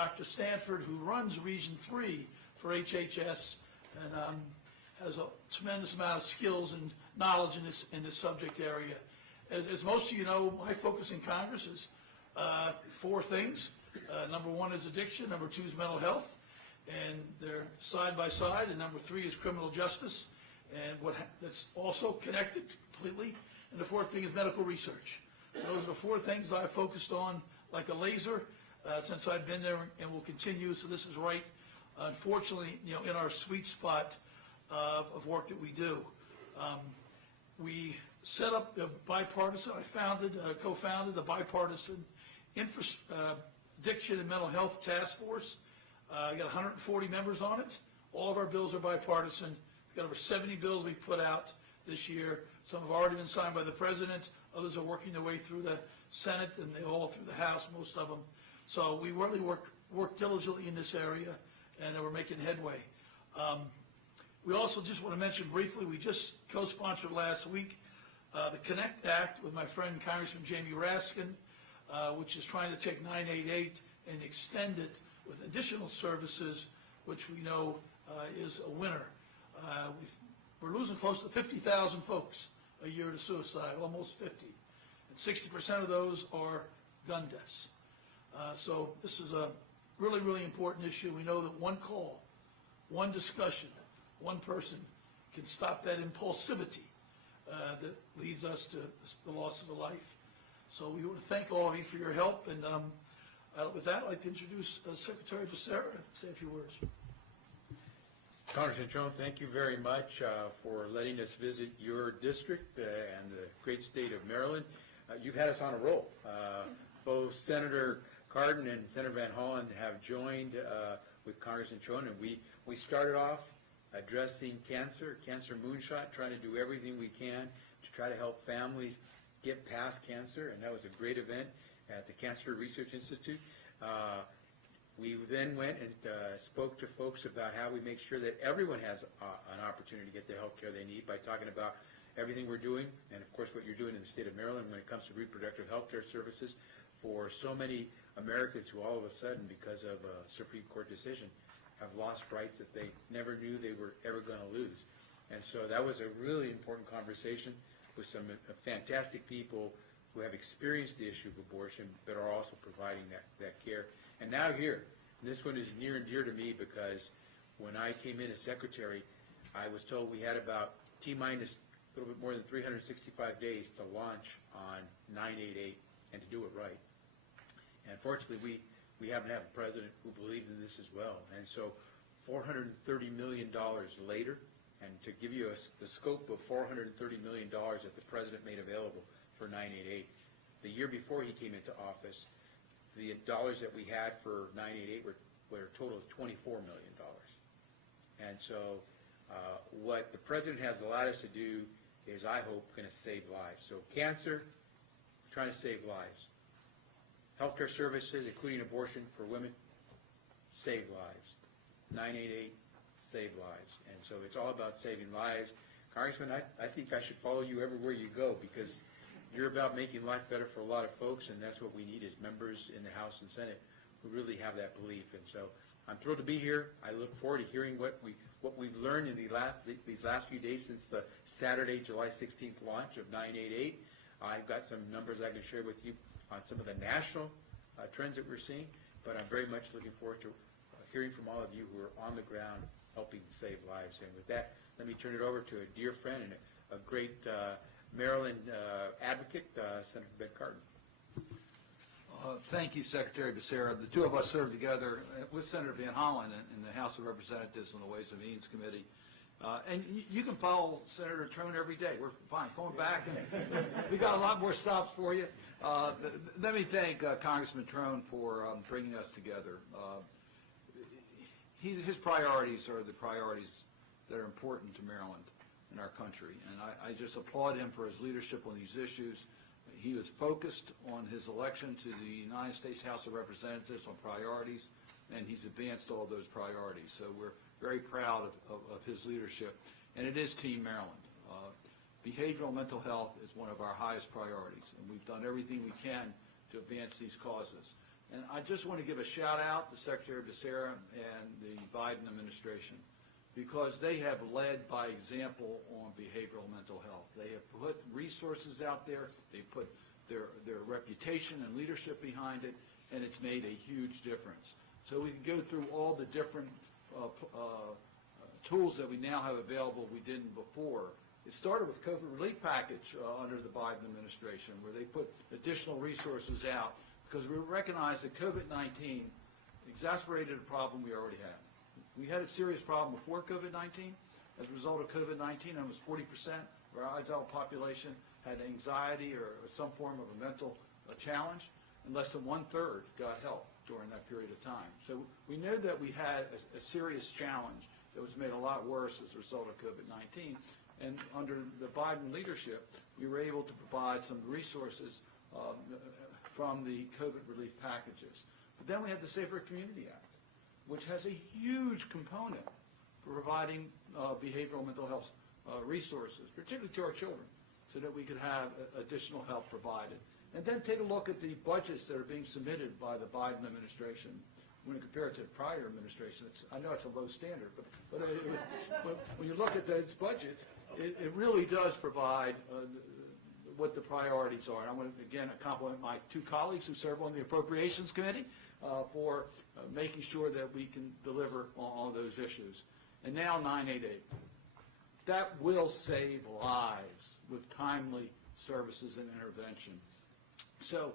Dr. Stanford, who runs Region 3 for HHS and has a tremendous amount of skills and knowledge in this subject area. As most of you know, my focus in Congress is four things. Number one is addiction, number two is mental health, and they're side by side, and number three is criminal justice, and that's also connected completely, and the fourth thing is medical research. So those are the four things I've focused on like a laser since I've been there, and will continue. So this is right, unfortunately, in our sweet spot of work that we do. We set up the bipartisan, I co-founded the bipartisan addiction and mental health task force. I got 140 members on it. All of our bills are bipartisan. We've got over 70 bills we've put out this year. Some have already been signed by the president. Others are working their way through the Senate, and they're all through the House, most of them. So we really work diligently in this area, and we're making headway. We also just want to mention briefly, we just co-sponsored last week the CONNECT Act with my friend Congressman Jamie Raskin, which is trying to take 988 and extend it with additional services, which we know is a winner. We're losing close to 50,000 folks a year to suicide, almost 50. And 60% of those are gun deaths. So this is a really, really important issue. We know that one call, one discussion, one person can stop that impulsivity that leads us to the loss of a life. So we want to thank all of you for your help, and with that, I'd like to introduce Secretary Becerra to say a few words. Congressman Trone, thank you very much for letting us visit your district and the great state of Maryland. You've had us on a roll. Both Senator Cardin and Senator Van Hollen have joined with Congressman Trone, and we started off addressing cancer moonshot, trying to do everything we can to try to help families get past cancer, and that was a great event at the Cancer Research Institute. We then went and spoke to folks about how we make sure that everyone has an opportunity to get the health care they need by talking about everything we're doing, and of course what you're doing in the state of Maryland when it comes to reproductive health care services for so many Americans who all of a sudden, because of a Supreme Court decision, have lost rights that they never knew they were ever going to lose. And so that was a really important conversation with some fantastic people who have experienced the issue of abortion but are also providing that care. And now here, this one is near and dear to me because when I came in as secretary, I was told we had about T-minus a little bit more than 365 days to launch on 988 and to do it right. And fortunately, we happen to have a president who believed in this as well. And so $430 million later, and to give you the scope of $430 million that the president made available for 988, the year before he came into office, the dollars that we had for 988 were a total of $24 million. And so what the president has allowed us to do is, I hope, going to save lives. So cancer, trying to save lives. Healthcare services, including abortion for women, save lives. 988, save lives. And so it's all about saving lives. Congressman, I think I should follow you everywhere you go because you're about making life better for a lot of folks, and that's what we need as members in the House and Senate who really have that belief. And so I'm thrilled to be here. I look forward to hearing what we've learned in these last few days since the Saturday, July 16th launch of 988. I've got some numbers I can share with you on some of the national trends that we're seeing, but I'm very much looking forward to hearing from all of you who are on the ground helping save lives. And with that, let me turn it over to a dear friend and a great Maryland advocate, Senator Ben Cardin. Thank you, Secretary Becerra. The two of us served together with Senator Van Hollen in the House of Representatives on the Ways and Means Committee. And you can follow Senator Trone every day. We're fine. Going back, and we got a lot more stops for you. Let me thank Congressman Trone for bringing us together. His priorities are the priorities that are important to Maryland and our country, and I just applaud him for his leadership on these issues. He was focused on his election to the United States House of Representatives on priorities, and he's advanced all those priorities. So we're very proud of his leadership, and it is Team Maryland. Behavioral mental health is one of our highest priorities, and we've done everything we can to advance these causes. And I just want to give a shout out to Secretary Becerra and the Biden administration, because they have led by example on behavioral mental health. They have put resources out there, they put their reputation and leadership behind it, and it's made a huge difference. So we can go through all the different tools that we now have available we didn't before. It started with COVID relief package under the Biden administration, where they put additional resources out, because we recognize that COVID-19 exacerbated a problem we already had. We had a serious problem before COVID-19. As a result of COVID-19, almost 40% of our adult population had anxiety or some form of a mental challenge, and less than 1/3 got help during that period of time. So we know that we had a serious challenge that was made a lot worse as a result of COVID-19. And under the Biden leadership, we were able to provide some resources from the COVID relief packages. But then we had the Safer Community Act, which has a huge component for providing behavioral mental health resources, particularly to our children, so that we could have additional help provided. And then take a look at the budgets that are being submitted by the Biden administration. When you compare it to the prior administration, I know it's a low standard, but when you look at those budgets, it really does provide what the priorities are. And I want to, again, compliment my two colleagues who serve on the Appropriations Committee for making sure that we can deliver on all those issues. And now 988. That will save lives with timely services and intervention. So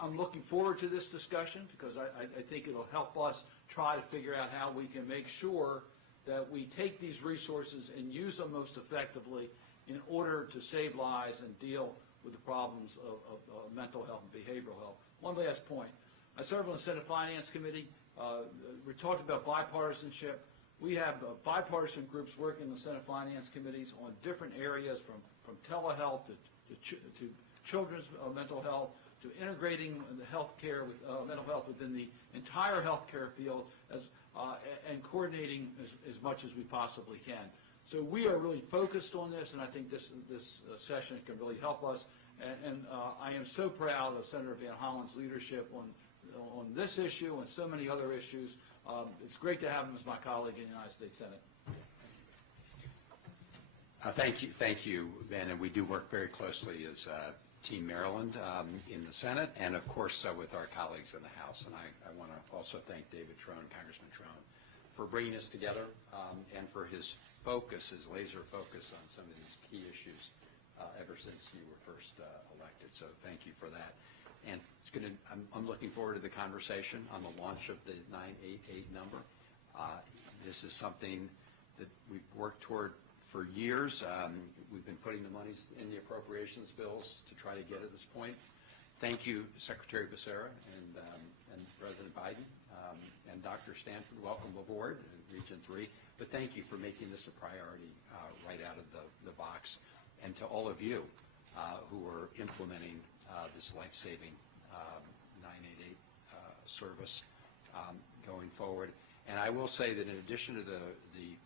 I'm looking forward to this discussion, because I think it'll help us try to figure out how we can make sure that we take these resources and use them most effectively in order to save lives and deal with the problems of mental health and behavioral health. One last point. I serve on the Senate Finance Committee. We talked about bipartisanship. We have bipartisan groups working in the Senate Finance Committees on different areas, from telehealth to children's mental health, to integrating the healthcare with mental health within the entire healthcare field, and coordinating as much as we possibly can. So we are really focused on this, and I think this session can really help us. And I am so proud of Senator Van Hollen's leadership on this issue and so many other issues. It's great to have him as my colleague in the United States Senate. Thank you, Ben, and we do work very closely as Team Maryland in the Senate, and of course with our colleagues in the House. And I want to also thank David Trone, Congressman Trone, for bringing us together and for his focus, his laser focus on some of these key issues ever since you were first elected. So thank you for that. And I'm looking forward to the conversation on the launch of the 988 number. This is something that we've worked toward for years. We've been putting the monies in the appropriations bills to try to get at this point. Thank you, Secretary Becerra and President Biden and Dr. Stanford. Welcome aboard in Region 3. But thank you for making this a priority right out of the box. And to all of you who are implementing this life-saving 988 service going forward. And I will say that in addition to the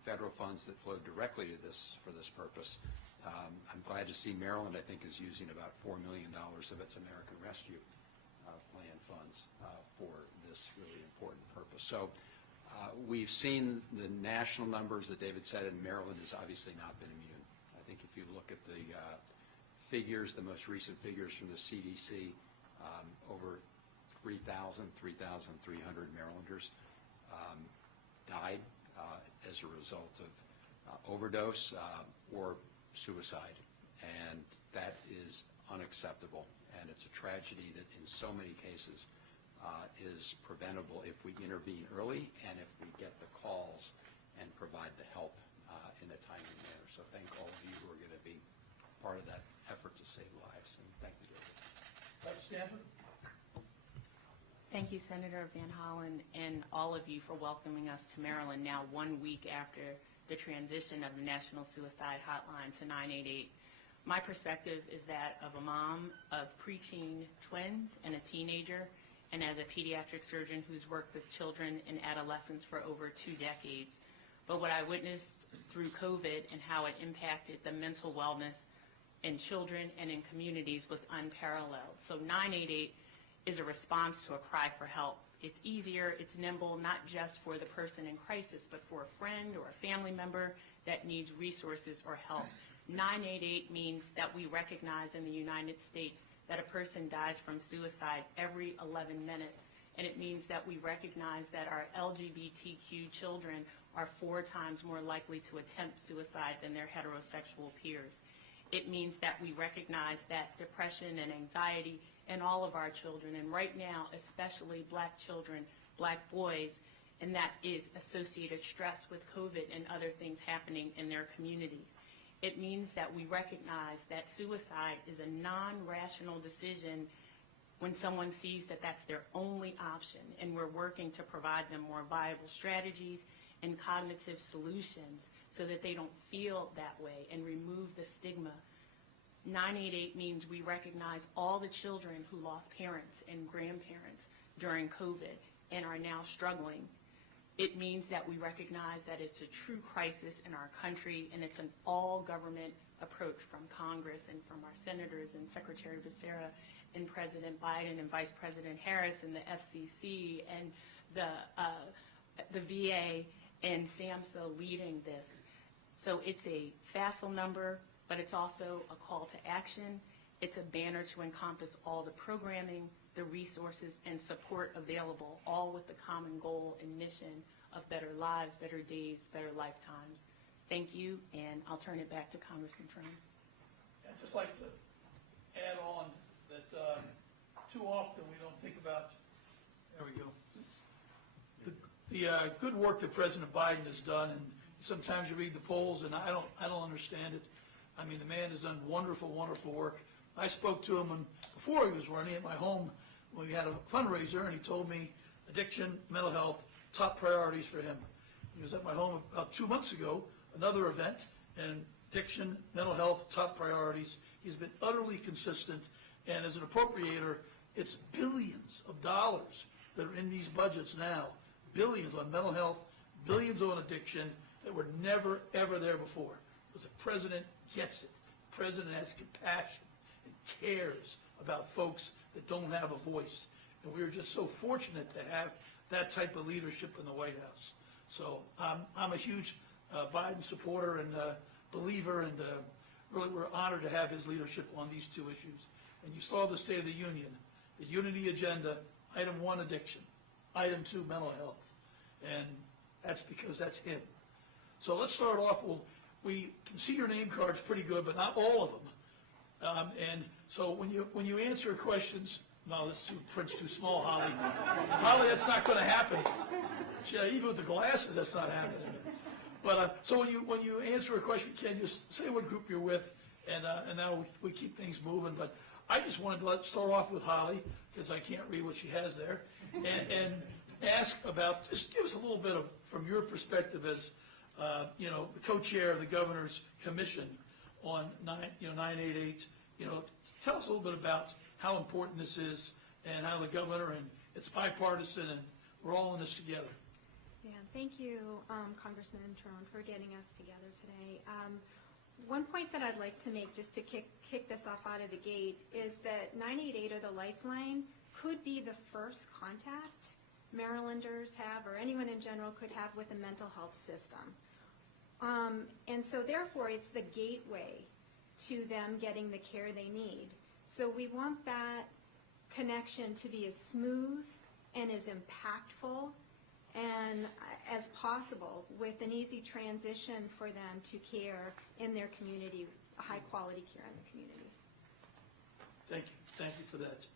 federal funds that flow directly to for this purpose, I'm glad to see Maryland, I think, is using about $4 million of its American Rescue Plan funds for this really important purpose. So we've seen the national numbers that David said, and Maryland has obviously not been immune. I think if you look at the figures, the most recent figures from the CDC, over 3,300 Marylanders died as a result of overdose or suicide, and that is unacceptable, and it's a tragedy that in so many cases is preventable if we intervene early and if we get the calls and provide the help in a timely manner. So thank all of you who are going to be part of that effort to save lives, and thank you, David. Dr. Stanford? Thank you, Senator Van Hollen, and all of you for welcoming us to Maryland now 1 week after the transition of the National Suicide Hotline to 988. My perspective is that of a mom of preteen twins and a teenager, and as a pediatric surgeon who's worked with children and adolescents for over 2 decades. But what I witnessed through COVID and how it impacted the mental wellness in children and in communities was unparalleled. So 988 is a response to a cry for help. It's easier, it's nimble, not just for the person in crisis, but for a friend or a family member that needs resources or help. 988 means that we recognize in the United States that a person dies from suicide every 11 minutes. And it means that we recognize that our LGBTQ children are 4 times more likely to attempt suicide than their heterosexual peers. It means that we recognize that depression and anxiety in all of our children, and right now, especially black children, black boys, and that is associated stress with COVID and other things happening in their communities. It means that we recognize that suicide is a non-rational decision when someone sees that that's their only option, and we're working to provide them more viable strategies and cognitive solutions so that they don't feel that way and remove the stigma. 988 means we recognize all the children who lost parents and grandparents during COVID and are now struggling. It means that we recognize that it's a true crisis in our country, and it's an all-government approach from Congress and from our senators and Secretary Becerra and President Biden and Vice President Harris and the FCC and the VA and SAMHSA leading this. So it's a facile number, but it's also a call to action. It's a banner to encompass all the programming, the resources, and support available, all with the common goal and mission of better lives, better days, better lifetimes. Thank you, and I'll turn it back to Congressman Trone. I'd just like to add on that too often we don't think about, there we go, the good work that President Biden has done, and sometimes you read the polls and I don't understand it. I mean, the man has done wonderful, wonderful work. I spoke to him before he was running at my home when we had a fundraiser, and he told me addiction, mental health, top priorities for him. He was at my home about 2 months ago, another event, and addiction, mental health, top priorities. He's been utterly consistent, and as an appropriator, it's billions of dollars that are in these budgets now, billions on mental health, billions on addiction that were never, ever there before. Because the president gets it. The president has compassion and cares about folks that don't have a voice. And we are just so fortunate to have that type of leadership in the White House. So I'm a huge Biden supporter and believer, and really we're honored to have his leadership on these 2 issues. And you saw the State of the Union, the unity agenda, item 1, addiction, item 2, mental health. And that's because that's him. So let's start off. We can see your name cards pretty good, but not all of them. And so when you answer questions, no, this print's too small, Holly. Holly, that's not going to happen. Even with the glasses, that's not happening. But so when you answer a question, can you say what group you're with, and now we keep things moving. But I just wanted to start off with Holly, because I can't read what she has there, and ask about, just give us a little bit of, from your perspective as the co-chair of the Governor's Commission on 988. Tell us a little bit about how important this is, and how the governor, and it's bipartisan, and we're all in this together. Yeah, thank you, Congressman Trone, for getting us together today. One point that I'd like to make, just to kick this off out of the gate, is that 988, or the Lifeline, could be the first contact Marylanders have, or anyone in general could have, with a mental health system. And so therefore, it's the gateway to them getting the care they need. So we want that connection to be as smooth and as impactful and as possible, with an easy transition for them to care in their community, high quality care in the community. Thank you for that.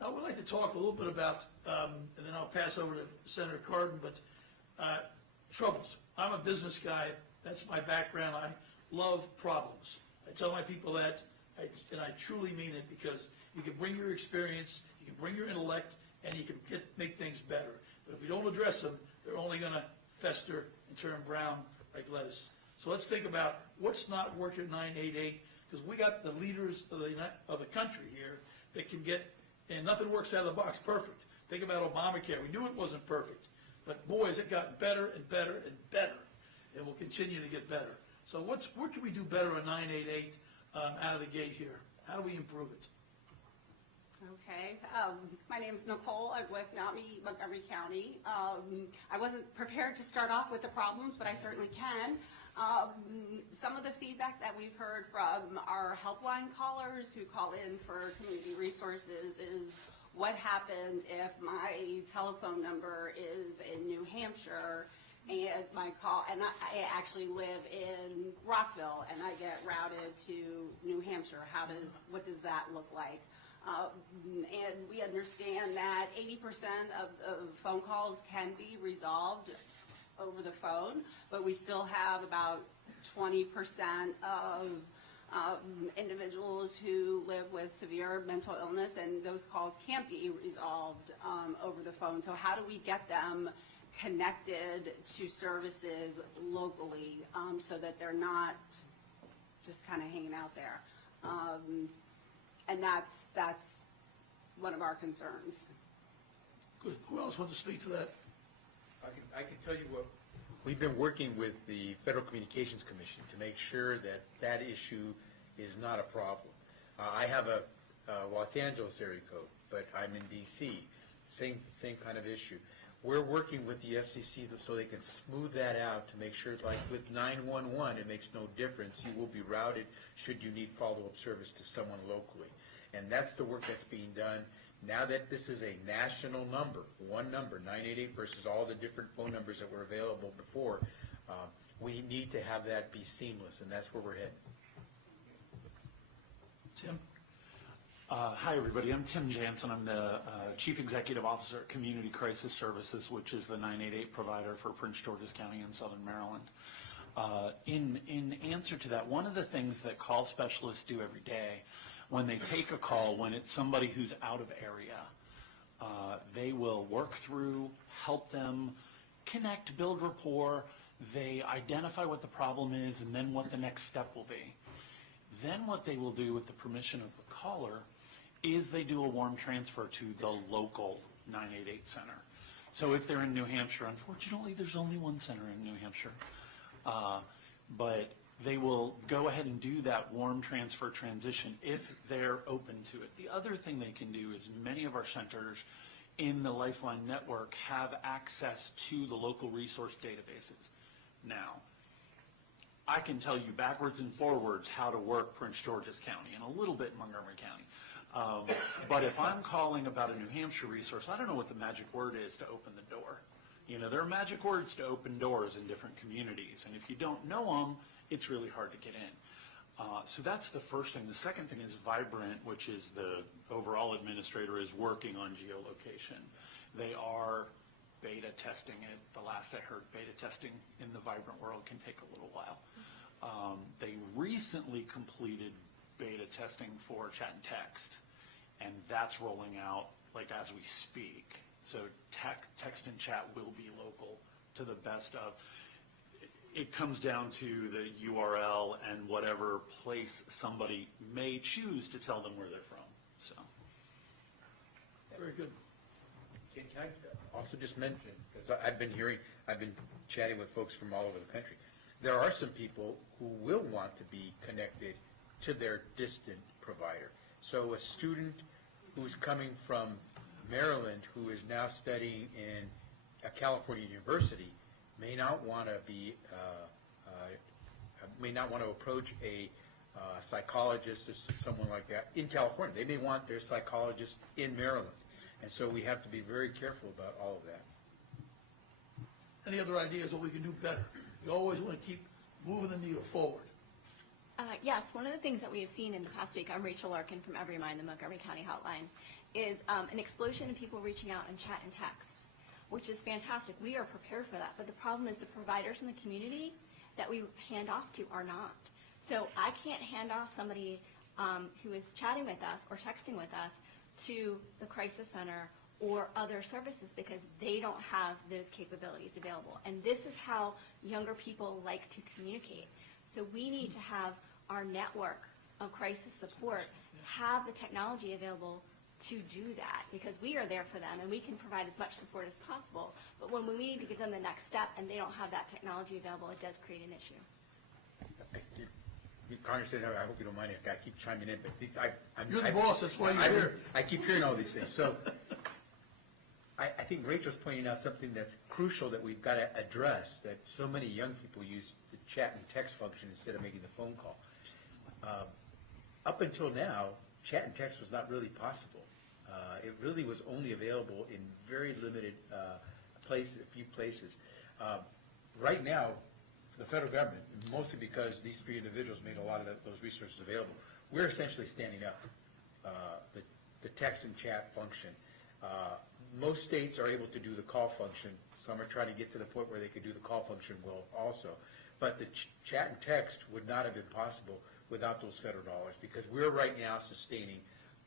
Now we'd like to talk a little bit about, and then I'll pass over to Senator Cardin, but troubles. I'm a business guy. That's my background. I love problems. I tell my people that, and I truly mean it, because you can bring your experience, you can bring your intellect, and you can make things better. But if we don't address them, they're only going to fester and turn brown like lettuce. So let's think about what's not working at 988, because we got the leaders of the country here that can get, and nothing works out of the box perfect. Think about Obamacare. We knew it wasn't perfect, but boys, it got better and better and better, and will continue to get better. So what can we do better at 988 out of the gate here? How do we improve it? Okay, my name is Nicole. I'm with NAMI Montgomery County. I wasn't prepared to start off with the problems, but I certainly can. Some of the feedback that we've heard from our helpline callers who call in for community resources is what happens if my telephone number is in New Hampshire and I actually live in Rockville and I get routed to New Hampshire. What does that look like? And we understand that 80% of phone calls can be resolved over the phone, but we still have about 20% of individuals who live with severe mental illness, and those calls can't be resolved over the phone. So how do we get them connected to services locally so that they're not just kind of hanging out there? And that's one of our concerns. Good. Who else wants to speak to that? I can tell you what, we've been working with the Federal Communications Commission to make sure that that issue is not a problem. I have a Los Angeles area code, but I'm in DC, same kind of issue. We're working with the FCC so they can smooth that out to make sure, like with 911, it makes no difference. You will be routed should you need follow-up service to someone locally. And that's the work that's being done. Now that this is a national number, one number, 988 versus all the different phone numbers that were available before, we need to have that be seamless, and that's where we're heading. Tim? Hi, everybody. I'm Tim Jansen. I'm the Chief Executive Officer at Community Crisis Services, which is the 988 provider for Prince George's County and Southern Maryland. In answer to that, one of the things that call specialists do every day when they take a call, when it's somebody who's out of area, they will work through, help them connect, build rapport. They identify what the problem is and then what the next step will be. Then what they will do with the permission of the caller is they do a warm transfer to the local 988 center. So if they're in New Hampshire, unfortunately there's only one center in New Hampshire, but they will go ahead and do that warm transfer transition if they're open to it. The other thing they can do is many of our centers in the Lifeline network have access to the local resource databases. Now, I can tell you backwards and forwards how to work Prince George's County and a little bit Montgomery County. But if I'm calling about a New Hampshire resource, I don't know what the magic word is to open the door. You know, there are magic words to open doors in different communities, and if you don't know them, it's really hard to get in. So that's the first thing. The second thing is Vibrant, which is the overall administrator, is working on geolocation. They are beta testing it. The last I heard, beta testing in the Vibrant world can take a little while. They recently completed beta testing for chat and text, and that's rolling out like as we speak. So text and chat will be local to the best of. It comes down to the URL and whatever place somebody may choose to tell them where they're from. So, Very good. Can I also just mention, because I've been chatting with folks from all over the country, there are some people who will want to be connected to their distant provider. So a student who's coming from Maryland who is now studying in a California university may not want to approach a psychologist or someone like that in California. They may want their psychologist in Maryland. And so we have to be very careful about all of that. Any other ideas what we can do better? We always want to keep moving the needle forward. Yes, one of the things that we have seen in the past week, I'm Rachel Larkin from Everymind, the Montgomery County Hotline, is an explosion of people reaching out in chat and text, which is fantastic. We are prepared for that, but the problem is the providers in the community that we hand off to are not. So I can't hand off somebody who is chatting with us or texting with us to the crisis center or other services because they don't have those capabilities available. And this is how younger people like to communicate. So we need to have our network of crisis support have the technology available to do that, because we are there for them and we can provide as much support as possible. But when we need to give them the next step and they don't have that technology available, it does create an issue. Congressman, I hope you don't mind if I keep chiming in, but You're the boss, that's why you're here. I keep hearing all these things. So I think Rachel's pointing out something that's crucial that we've got to address, that so many young people use the chat and text function instead of making the phone call. Up until now, chat and text was not really possible. It really was only available in very limited places, a few places. Right now, the federal government, mostly because these three individuals made a lot of those resources available, we're essentially standing up the text and chat function. Most states are able to do the call function. Some are trying to get to the point where they could do the call function well also. But the chat and text would not have been possible without those federal dollars, because we're right now sustaining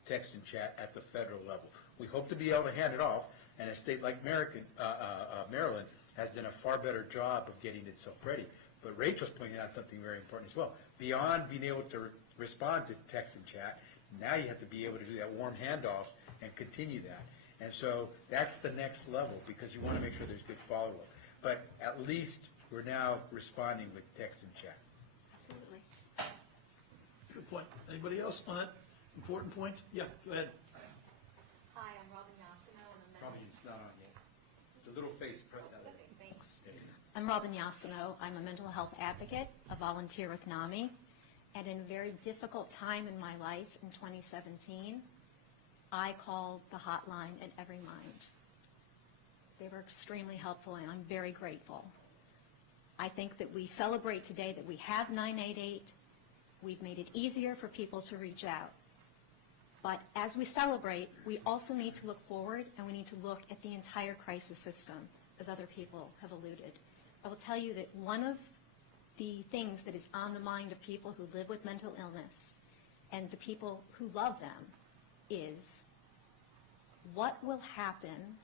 text and chat at the federal level. We hope to be able to hand it off, and a state like Maryland has done a far better job of getting itself ready. But Rachel's pointing out something very important as well. Beyond being able to respond to text and chat, now you have to be able to do that warm handoff and continue that. And so that's the next level, because you want to make sure there's good follow-up. But at least we're now responding with text and chat. Absolutely. Good point. Anybody else on that important point? Yeah, go ahead. Hi, I'm Robin Yassino. Probably it's not on yet. The little face, press that. Thanks. I'm Robin Yassino. I'm a mental health advocate, a volunteer with NAMI, and in a very difficult time in my life in 2017, I called the hotline at Every Mind. They were extremely helpful, and I'm very grateful. I think that we celebrate today that we have 988. We've made it easier for people to reach out. But as we celebrate, we also need to look forward, and we need to look at the entire crisis system, as other people have alluded. I will tell you that one of the things that is on the mind of people who live with mental illness and the people who love them is, what will happen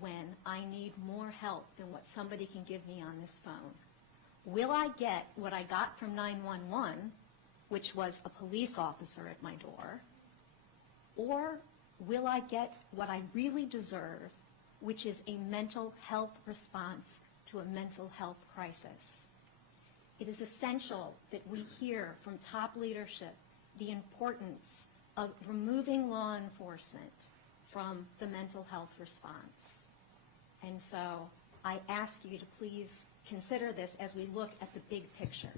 when I need more help than what somebody can give me on this phone? Will I get what I got from 911, which was a police officer at my door, or will I get what I really deserve, which is a mental health response to a mental health crisis? It is essential that we hear from top leadership the importance of removing law enforcement from the mental health response. And so I ask you to please consider this as we look at the big picture.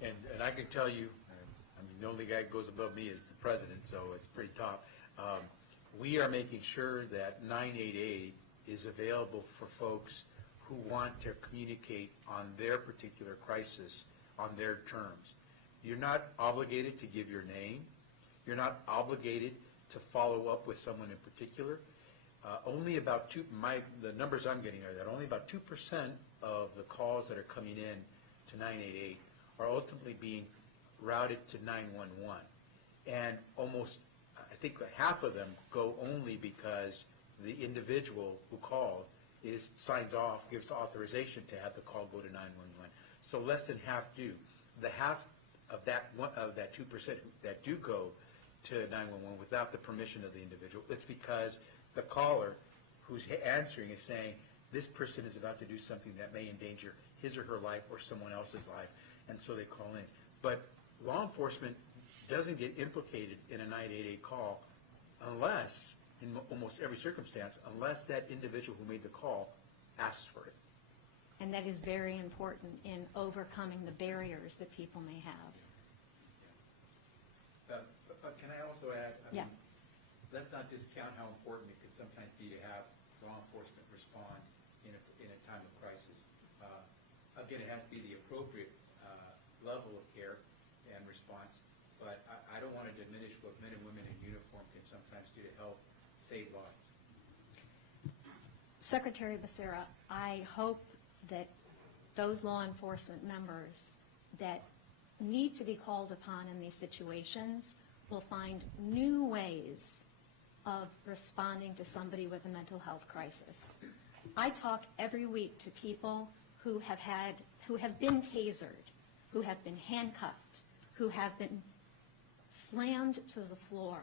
And I can tell you, I mean, the only guy that goes above me is the president, so it's pretty top. We are making sure that 988 is available for folks who want to communicate on their particular crisis on their terms. You're not obligated to give your name. You're not obligated to follow up with someone in particular. Only about the numbers I'm getting are that only about 2% of the calls that are coming in to 988 are ultimately being routed to 911. And almost, I think half of them go only because the individual who called signs off, gives authorization to have the call go to 911. So less than half do. The half of that 2% that do go to 911 without the permission of the individual, it's because the caller who's answering is saying, this person is about to do something that may endanger his or her life or someone else's life, and so they call in. But law enforcement doesn't get implicated in a 988 call unless, in almost every circumstance, unless that individual who made the call asks for it. And that is very important in overcoming the barriers that people may have. But can I also add, Yeah. Let's not discount how important it can sometimes be to have law enforcement respond in a time of crisis. Again, it has to be the appropriate level of care and response, but I don't want to diminish what men and women in uniform can sometimes do to help save lives. Secretary Becerra, I hope that those law enforcement members that need to be called upon in these situations will find new ways of responding to somebody with a mental health crisis. I talk every week to people who have been tasered, who have been handcuffed, who have been slammed to the floor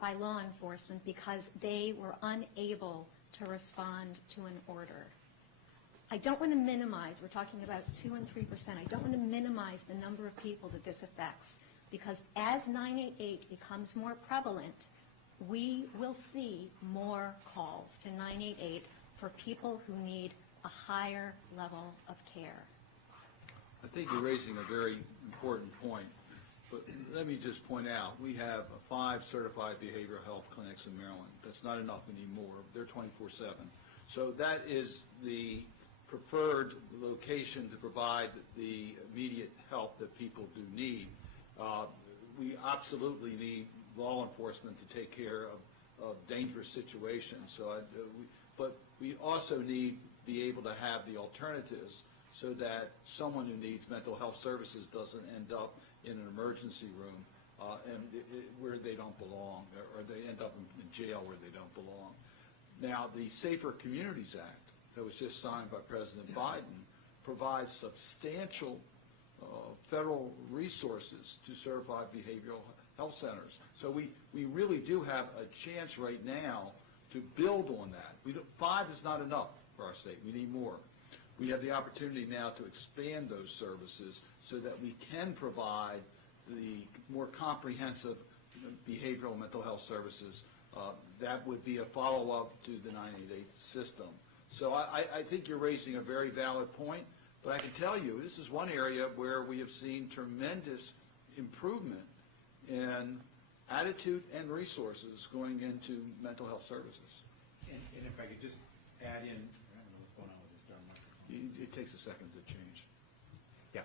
by law enforcement because they were unable to respond to an order. I don't want to minimize, we're talking about 2 and 3%, I don't want to minimize the number of people that this affects, because as 988 becomes more prevalent, we will see more calls to 988 for people who need a higher level of care. I think you're raising a very important point, but let me just point out, we have 5 certified behavioral health clinics in Maryland. That's not enough, we need more. They're 24/7. So that is the preferred location to provide the immediate help that people do need. We absolutely need law enforcement to take care of dangerous situations. So, but we also need to be able to have the alternatives so that someone who needs mental health services doesn't end up in an emergency room where they don't belong, or they end up in jail where they don't belong. Now, the Safer Communities Act that was just signed by President Biden provides substantial federal resources to certified behavioral health centers. So we really do have a chance right now to build on that. 5 is not enough for our state. We need more. We have the opportunity now to expand those services so that we can provide the more comprehensive behavioral and mental health services that would be a follow-up to the 988 system. So I think you're raising a very valid point, but I can tell you this is one area where we have seen tremendous improvement in attitude and resources going into mental health services. And if I could just add in, I don't know what's going on with this darn microphone. It takes a second to change. Yeah,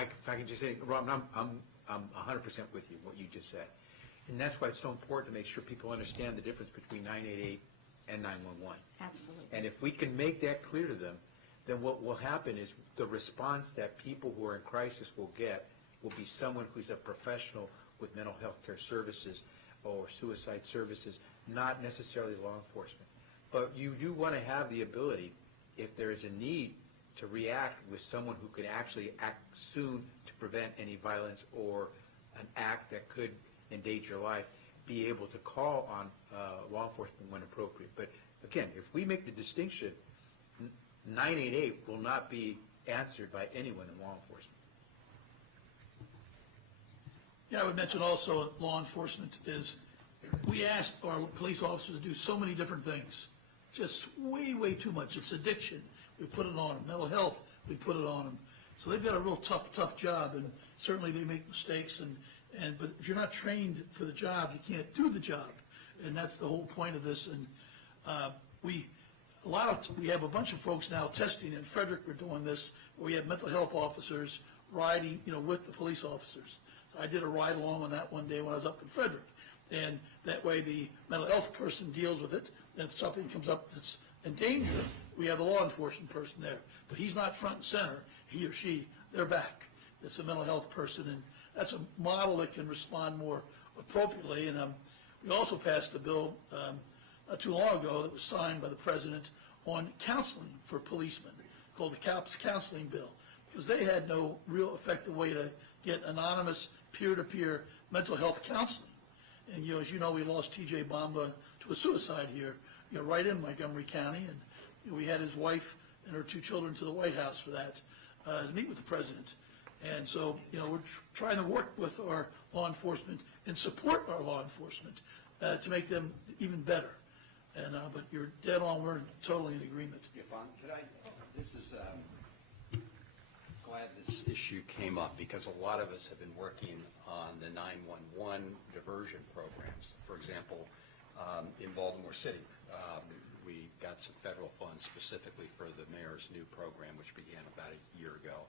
if I can just say, Robin, I'm 100% with you, what you just said. And that's why it's so important to make sure people understand the difference between 988 and 911. Absolutely. And if we can make that clear to them, then what will happen is the response that people who are in crisis will get will be someone who's a professional with mental health care services or suicide services, not necessarily law enforcement. But you do want to have the ability, if there is a need, to react with someone who can actually act soon to prevent any violence or an act that could endanger your life, be able to call on law enforcement when appropriate. But again, if we make the distinction, 988 will not be answered by anyone in law enforcement. Yeah, I would mention also law enforcement is we asked our police officers to do so many different things, just way, way too much. It's addiction. We put it on them. Mental health, we put it on them. So they've got a real tough job, and certainly they make mistakes. But if you're not trained for the job, you can't do the job, and that's the whole point of this. And we have a bunch of folks now testing. In Frederick, we're doing this, where we have mental health officers riding, with the police officers. So I did a ride along on that one day when I was up in Frederick, and that way the mental health person deals with it. And if something comes up that's in danger, we have the law enforcement person there. But he's not front and center. He or she, they're back. It's a mental health person, and that's a model that can respond more appropriately. And we also passed a bill not too long ago that was signed by the president on counseling for policemen, called the Cops Counseling Bill, because they had no real effective way to get anonymous peer-to-peer mental health counseling. And as you know, we lost T.J. Bamba to a suicide here, right in Montgomery County, and we had his wife and her 2 children to the White House for that, to meet with the president. And so, we're trying to work with our law enforcement and support our law enforcement to make them even better. And but you're dead on. We're totally in agreement. Glad this issue came up because a lot of us have been working on the 911 diversion programs. For example, in Baltimore City, we got some federal funds specifically for the mayor's new program, which began about a year ago.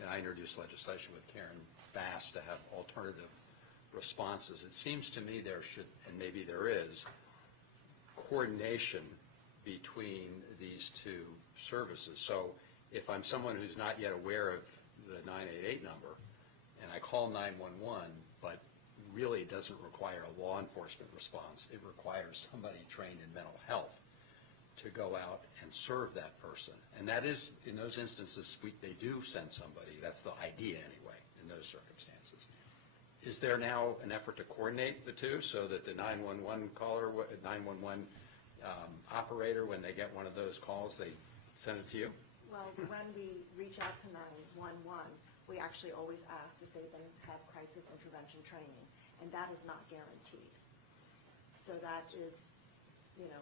And I introduced legislation with Karen Bass to have alternative responses. It seems to me there should, and maybe there is, coordination between these 2 services. So if I'm someone who's not yet aware of the 988 number, and I call 911, but really it doesn't require a law enforcement response, it requires somebody trained in mental health to go out and serve that person. And that is, in those instances, they do send somebody. That's the idea anyway, in those circumstances. Is there now an effort to coordinate the 2 so that the 911 caller, 911 operator, when they get one of those calls, they Send it to you. Well, when we reach out to 911, we actually always ask if they then have crisis intervention training, and that is not guaranteed. So that is,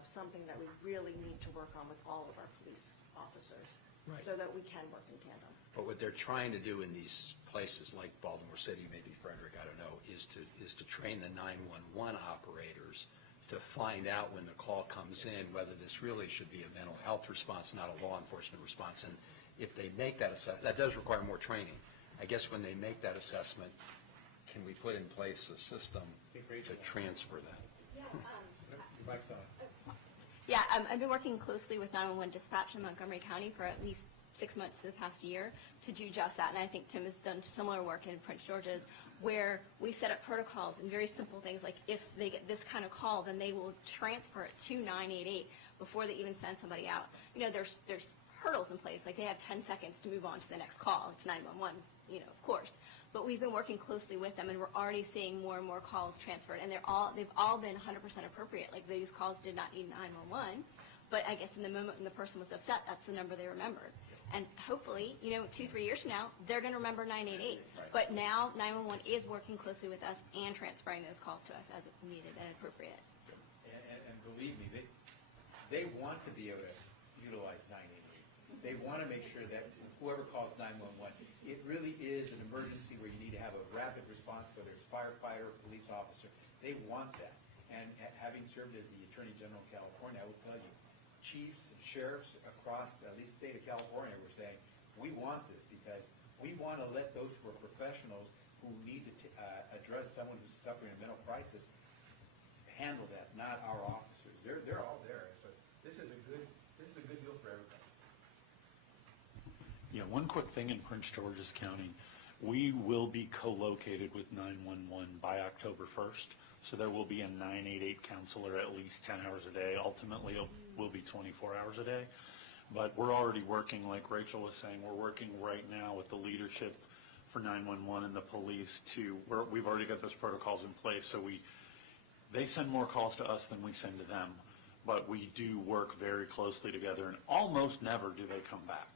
something that we really need to work on with all of our police officers, so that we can work in tandem. But what they're trying to do in these places like Baltimore City, maybe Frederick, I don't know, is to train the 911 operators to find out when the call comes in whether this really should be a mental health response, not a law enforcement response. And if they make that assessment, that does require more training. I guess when they make that assessment, can we put in place a system to transfer that? Yeah, I've been working closely with 911 dispatch in Montgomery County for at least 6 months to the past year to do just that. And I think Tim has done similar work in Prince George's, where we set up protocols and very simple things like if they get this kind of call, then they will transfer it to 988 before they even send somebody out. There's hurdles in place, like they have 10 seconds to move on to the next call. It's 911, of course. But we've been working closely with them, and we're already seeing more and more calls transferred, and they've all been 100% appropriate. Like, these calls did not need 911, but I guess in the moment when the person was upset, that's the number they remembered. And hopefully, 2-3 years from now, they're going to remember 988. Right. But now 911 is working closely with us and transferring those calls to us as needed and appropriate. And believe me, they want to be able to utilize 988. They want to make sure that whoever calls 911, it really is an emergency where you need to have a rapid response, whether it's firefighter or police officer. They want that. And having served as the Attorney General of California, I will tell you, chiefs and sheriffs across at least the state of California were saying, we want this because we want to let those who are professionals who need to address someone who's suffering a mental crisis handle that, not our officers. They're all there. So this is a good deal for everybody. Yeah, one quick thing in Prince George's County, we will be co-located with 911 by October 1st. So there will be a 988 counselor at least 10 hours a day. Ultimately, it will be 24 hours a day. But we're already working, like Rachel was saying, we're working right now with the leadership for 911 and the police we've already got those protocols in place. So they send more calls to us than we send to them. But we do work very closely together, and almost never do they come back.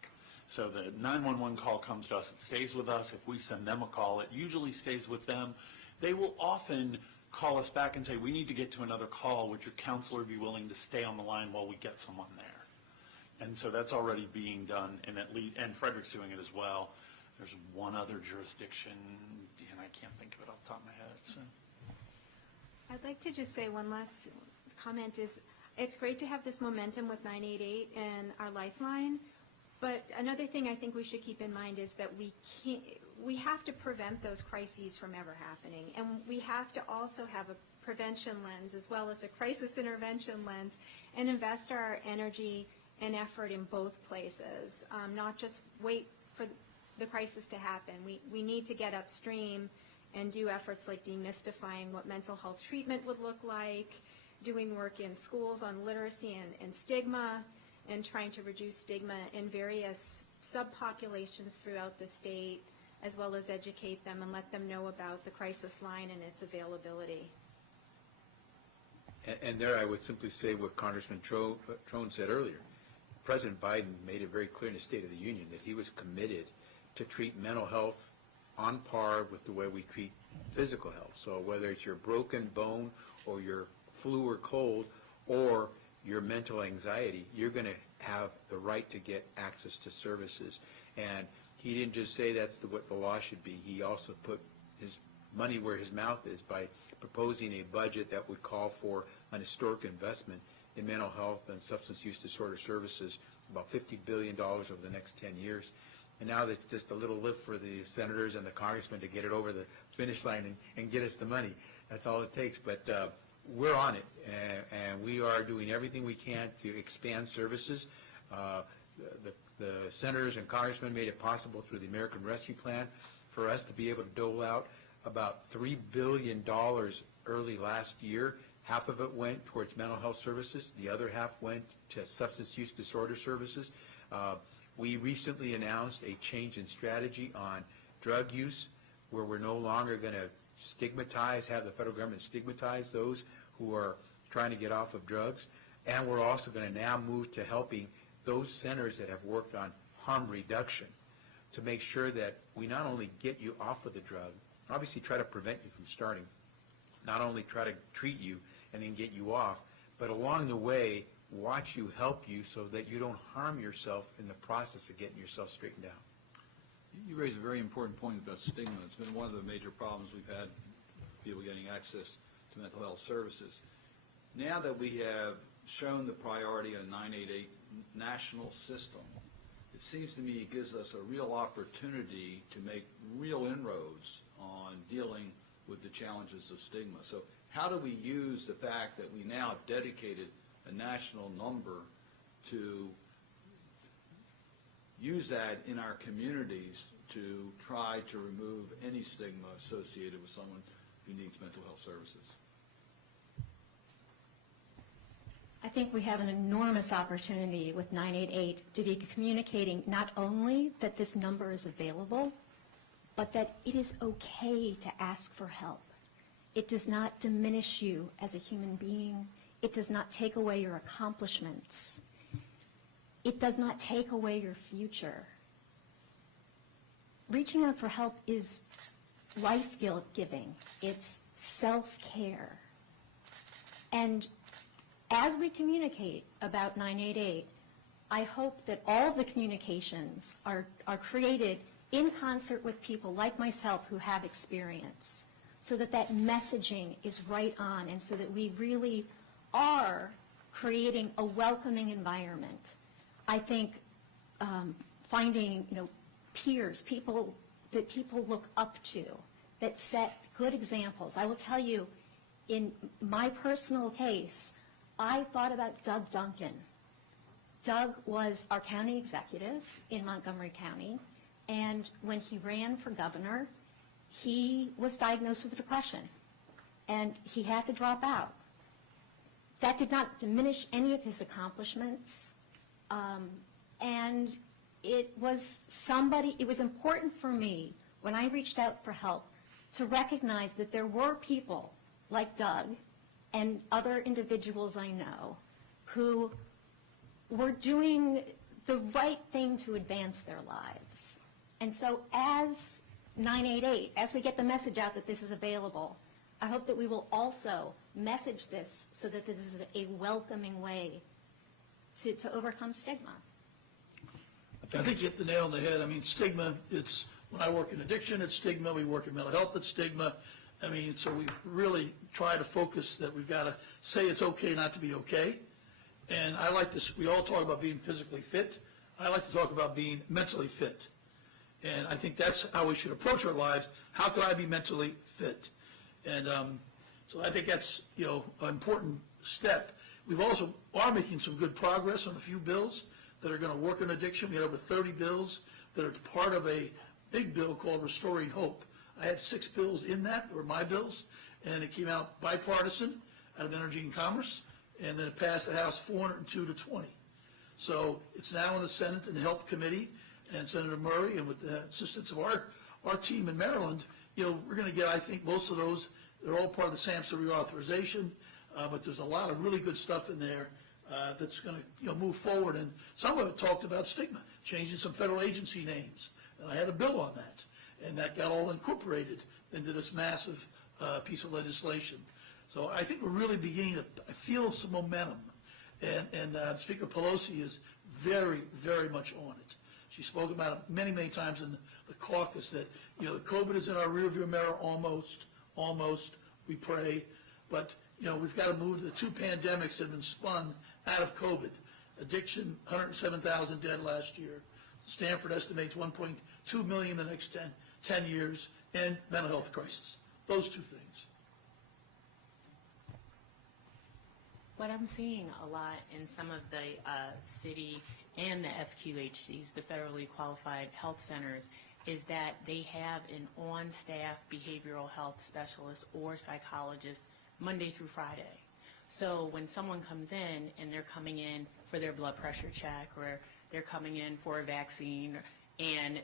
So the 911 call comes to us, it stays with us. If we send them a call, it usually stays with them. They will often call us back and say, we need to get to another call. Would your counselor be willing to stay on the line while we get someone there? And so that's already being done, and Frederick's doing it as well. There's one other jurisdiction, and I can't think of it off the top of my head. So. I'd like to just say one last comment is, it's great to have this momentum with 988 and our lifeline. But another thing I think we should keep in mind is that we have to prevent those crises from ever happening. And we have to also have a prevention lens as well as a crisis intervention lens and invest our energy and effort in both places, not just wait for the crisis to happen. We need to get upstream and do efforts like demystifying what mental health treatment would look like, doing work in schools on literacy and stigma, and trying to reduce stigma in various subpopulations throughout the state, as well as educate them and let them know about the crisis line and its availability. And there I would simply say what Congressman Trone said earlier. President Biden made it very clear in his State of the Union that he was committed to treat mental health on par with the way we treat physical health. So whether it's your broken bone or your flu or cold or your mental anxiety, you're going to have the right to get access to services. And he didn't just say that's what the law should be. He also put his money where his mouth is by proposing a budget that would call for an historic investment in mental health and substance use disorder services, about $50 billion over the next 10 years. And now it's just a little lift for the senators and the congressmen to get it over the finish line and get us the money. That's all it takes. But we're on it, and we are doing everything we can to expand services. The senators and congressmen made it possible through the American Rescue Plan for us to be able to dole out about $3 billion early last year. Half of it went towards mental health services. The other half went to substance use disorder services. We recently announced a change in strategy on drug use, where we're no longer going to have the federal government stigmatize those who are trying to get off of drugs. And we're also going to now move to helping those centers that have worked on harm reduction to make sure that we not only get you off of the drug, obviously try to prevent you from starting, not only try to treat you and then get you off, but along the way, watch you, help you so that you don't harm yourself in the process of getting yourself straightened out. You raise a very important point about stigma. It's been one of the major problems we've had, people getting access to mental health services. Now that we have shown the priority on 988 national system, it seems to me it gives us a real opportunity to make real inroads on dealing with the challenges of stigma. So how do we use the fact that we now have dedicated a national number to use that in our communities to try to remove any stigma associated with someone who needs mental health services? I think we have an enormous opportunity with 988 to be communicating not only that this number is available, but that it is okay to ask for help. It does not diminish you as a human being. It does not take away your accomplishments. It does not take away your future. Reaching out for help is life-giving. It's self-care. And as we communicate about 988, I hope that all the communications are created in concert with people like myself who have experience, so that that messaging is right on, and so that we really are creating a welcoming environment. I think finding, peers, people that people look up to, that set good examples. I will tell you, in my personal case, I thought about Doug Duncan. Doug was our county executive in Montgomery County, and when he ran for governor, he was diagnosed with depression, and he had to drop out. That did not diminish any of his accomplishments, and it was important for me when I reached out for help to recognize that there were people like Doug and other individuals I know who were doing the right thing to advance their lives. And so as 988, as we get the message out that this is available, I hope that we will also message this so that this is a welcoming way to overcome stigma. I think you hit the nail on the head. I mean, stigma, it's, when I work in addiction, it's stigma. We work in mental health, it's stigma. I mean, so we really try to focus that we've got to say it's okay not to be okay. And I like this, we all talk about being physically fit. I like to talk about being mentally fit. And I think that's how we should approach our lives. How can I be mentally fit? And so I think that's, an important step. We've also are making some good progress on a few bills that are going to work on addiction. We have over 30 bills that are part of a big bill called Restoring Hope. I had 6 bills in that, or my bills, and it came out bipartisan out of Energy and Commerce, and then it passed the House 402 to 20. So it's now in the Senate and the Help Committee, and Senator Murray, and with the assistance of our team in Maryland, we're going to get, I think, most of those. They're all part of the SAMHSA reauthorization, but there's a lot of really good stuff in there that's going to move forward. And some of it talked about stigma, changing some federal agency names, and I had a bill on that. And that got all incorporated into this massive piece of legislation. So I think we're really beginning to feel some momentum. And Speaker Pelosi is very, very much on it. She spoke about it many, many times in the caucus that, the COVID is in our rearview mirror almost, we pray. But, we've got to move the 2 pandemics that have been spun out of COVID. Addiction, 107,000 dead last year. Stanford estimates 1.2 million in the next 10 years, and mental health crisis. Those 2 things. What I'm seeing a lot in some of the city and the FQHCs, the federally qualified health centers, is that they have an on-staff behavioral health specialist or psychologist Monday through Friday. So when someone comes in and they're coming in for their blood pressure check, or they're coming in for a vaccine, and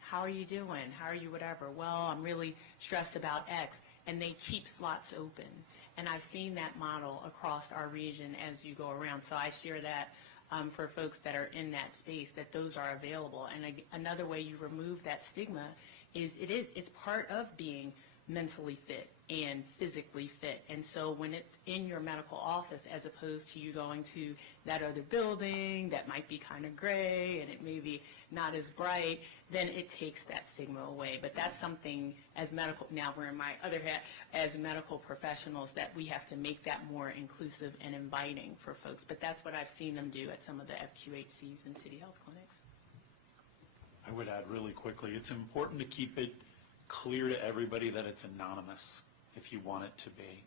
how are you doing? How are you whatever? Well, I'm really stressed about X. And they keep slots open. And I've seen that model across our region as you go around. So I share that for folks that are in that space, that those are available. And another way you remove that stigma is it's part of being mentally fit and physically fit. And so when it's in your medical office, as opposed to you going to that other building that might be kind of gray and it may be not as bright, then it takes that stigma away. But that's something as medical, now we're in my other hat, as medical professionals, that we have to make that more inclusive and inviting for folks. But that's what I've seen them do at some of the FQHCs and city health clinics. I would add really quickly, it's important to keep it clear to everybody that it's anonymous if you want it to be.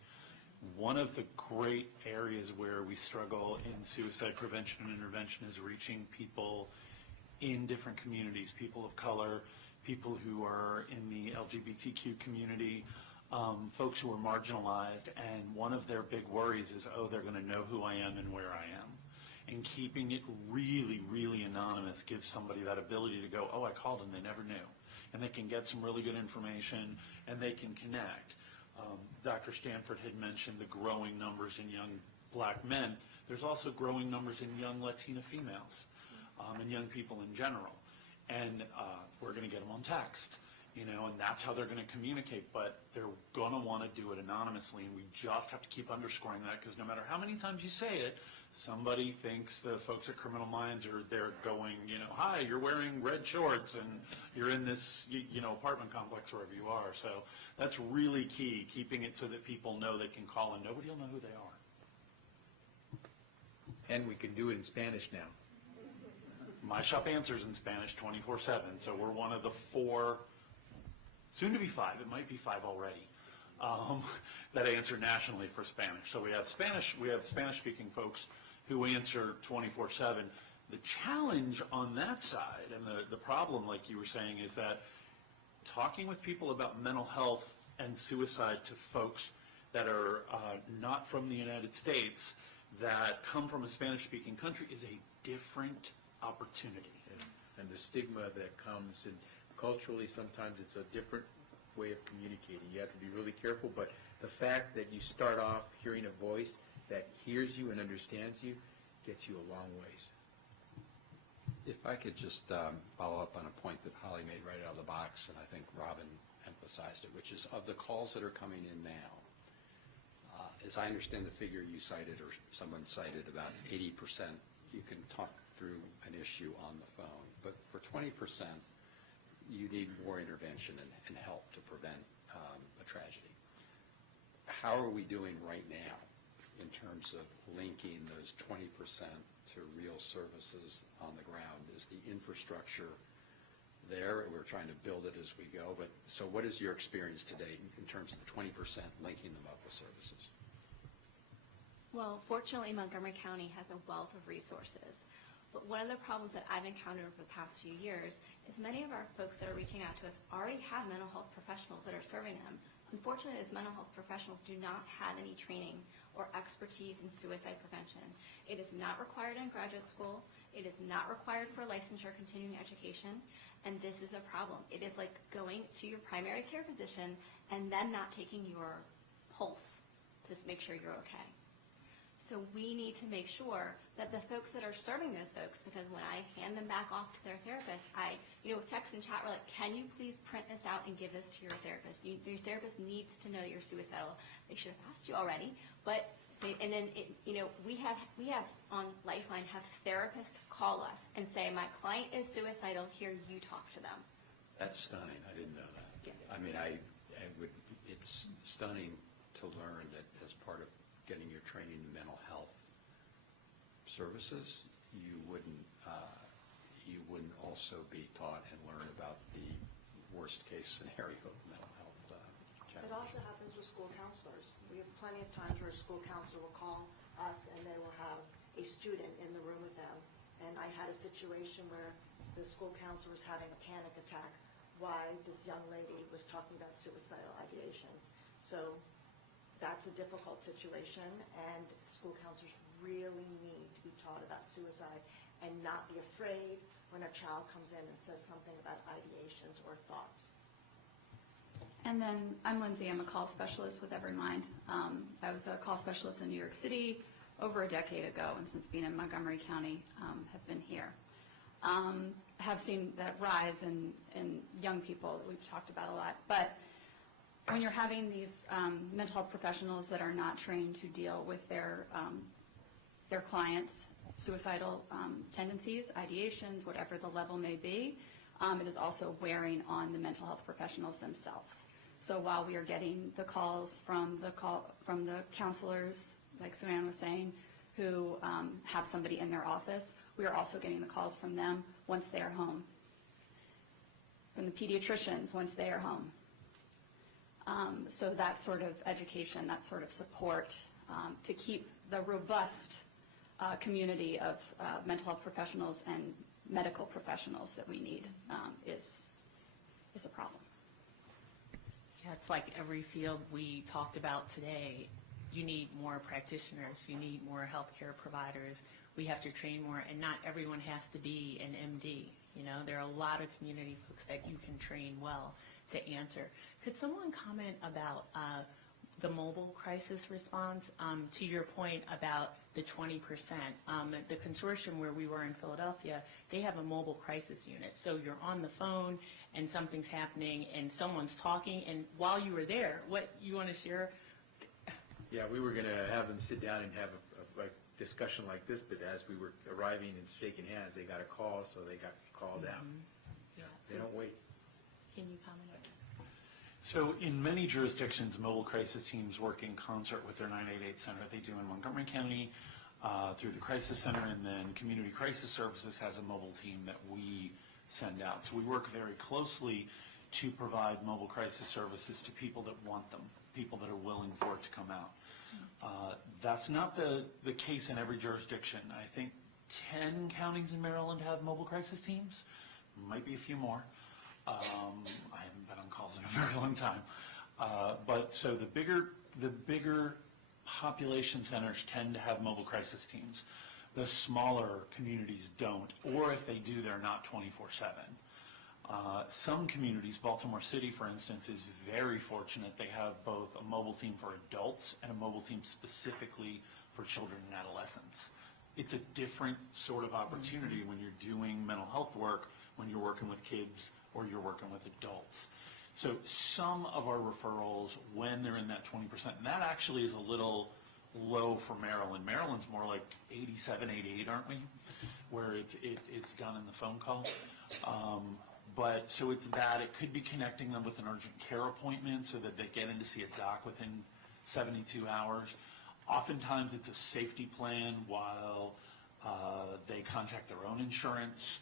One of the great areas where we struggle in suicide prevention and intervention is reaching people in different communities, people of color, people who are in the LGBTQ community, folks who are marginalized, and one of their big worries is, oh, they're going to know who I am and where I am. And keeping it really, really anonymous gives somebody that ability to go, oh, I called and they never knew. And they can get some really good information and they can connect. Dr. Stanford had mentioned the growing numbers in young black men. There's also growing numbers in young Latina females and young people in general. And we're going to get them on text, you know, and that's how they're going to communicate. But they're going to want to do it anonymously, and we just have to keep underscoring that, because no matter how many times you say it, somebody thinks the folks at Criminal Minds are there going, you know, hi, you're wearing red shorts and you're in this, you know, apartment complex wherever you are. So that's really key, keeping it so that people know they can call and nobody will know who they are. And we can do it in Spanish now. My shop answers in Spanish 24/7, so we're one of the 4, soon to be 5, it might be 5 already, that answer nationally for Spanish. So we have Spanish-speaking folks who answer 24/7. The challenge on that side, and the problem, like you were saying, is that talking with people about mental health and suicide to folks that are not from the United States, that come from a Spanish-speaking country, is a different opportunity. And the stigma that comes, and culturally sometimes it's a different way of communicating. You have to be really careful, but the fact that you start off hearing a voice that hears you and understands you gets you a long ways. If I could just follow up on a point that Holly made right out of the box, and I think Robin emphasized it, which is of the calls that are coming in now, as I understand the figure you cited, or someone cited, about 80% you can talk through an issue on the phone, but for 20% you need more intervention and help to prevent a tragedy. How are we doing right now in terms of linking those 20% to real services on the ground? Is the infrastructure there? We're trying to build it as we go, but so what is your experience today in terms of the 20% linking them up with services? Well, fortunately, Montgomery County has a wealth of resources. But one of the problems that I've encountered over the past few years is many of our folks that are reaching out to us already have mental health professionals that are serving them. Unfortunately, those mental health professionals do not have any training or expertise in suicide prevention. It is not required in graduate school. It is not required for licensure continuing education. And this is a problem. It is like going to your primary care physician and then not taking your pulse to make sure you're okay. So we need to make sure that the folks that are serving those folks, because when I hand them back off to their therapist, I, with text and chat, we're like, can you please print this out and give this to your therapist? Your therapist needs to know you're suicidal. They should have asked you already, but we have on Lifeline have therapists call us and say, my client is suicidal. Here, you talk to them. That's stunning. I didn't know that. Yeah. I mean, it's stunning to learn that as part of getting your training in mental health services, you wouldn't also be taught and learn about the worst case scenario of mental health challenges. It also happens with school counselors. We have plenty of times where a school counselor will call us and they will have a student in the room with them. And I had a situation where the school counselor was having a panic attack while this young lady was talking about suicidal ideations. So that's a difficult situation, and school counselors really need to be taught about suicide and not be afraid when a child comes in and says something about ideations or thoughts. And then I'm Lindsay. I'm a call specialist with Every Mind. I was a call specialist in New York City, over a decade ago, and since being in Montgomery County, have been here. Have seen that rise in young people that we've talked about a lot. But when you're having these mental health professionals that are not trained to deal with their clients' suicidal tendencies, ideations, whatever the level may be, it is also wearing on the mental health professionals themselves. So while we are getting the calls from the counselors, like Sue-Ann was saying, who have somebody in their office, we are also getting the calls from them once they are home, from the pediatricians once they are home. So that sort of education, that sort of support to keep the robust community of mental health professionals and medical professionals that we need is a problem. Yeah, it's like every field we talked about today. You need more practitioners. You need more healthcare providers. We have to train more, and not everyone has to be an MD. You know, there are a lot of community folks that you can train well to answer. Could someone comment about the mobile crisis response? To your point about the 20%, the consortium where we were in Philadelphia, they have a mobile crisis unit. So you're on the phone and something's happening and someone's talking, and while you were there, what you want to share? Yeah, we were going to have them sit down and have a discussion like this, but as we were arriving and shaking hands, they got a call, so they got called out. Yeah. They don't wait. Can you comment on that? So in many jurisdictions, mobile crisis teams work in concert with their 988 center. They do in Montgomery County through the Crisis Center, and then Community Crisis Services has a mobile team that we send out. So we work very closely to provide mobile crisis services to people that want them, people that are willing for it to come out. That's not the case in every jurisdiction. I think 10 counties in Maryland have mobile crisis teams, might be a few more. I haven't been on calls in a very long time. But so the bigger population centers tend to have mobile crisis teams. The smaller communities don't, or if they do, they're not 24/7. Some communities, Baltimore City, for instance, is very fortunate. They have both a mobile team for adults and a mobile team specifically for children and adolescents. It's a different sort of opportunity when you're doing mental health work, when you're working with kids or you're working with adults. So some of our referrals, when they're in that 20%, and that actually is a little low for Maryland. Maryland's more like 87, 88, aren't we? Where it's done in the phone call. But so it's that. It could be connecting them with an urgent care appointment so that they get in to see a doc within 72 hours. Oftentimes it's a safety plan while they contact their own insurance.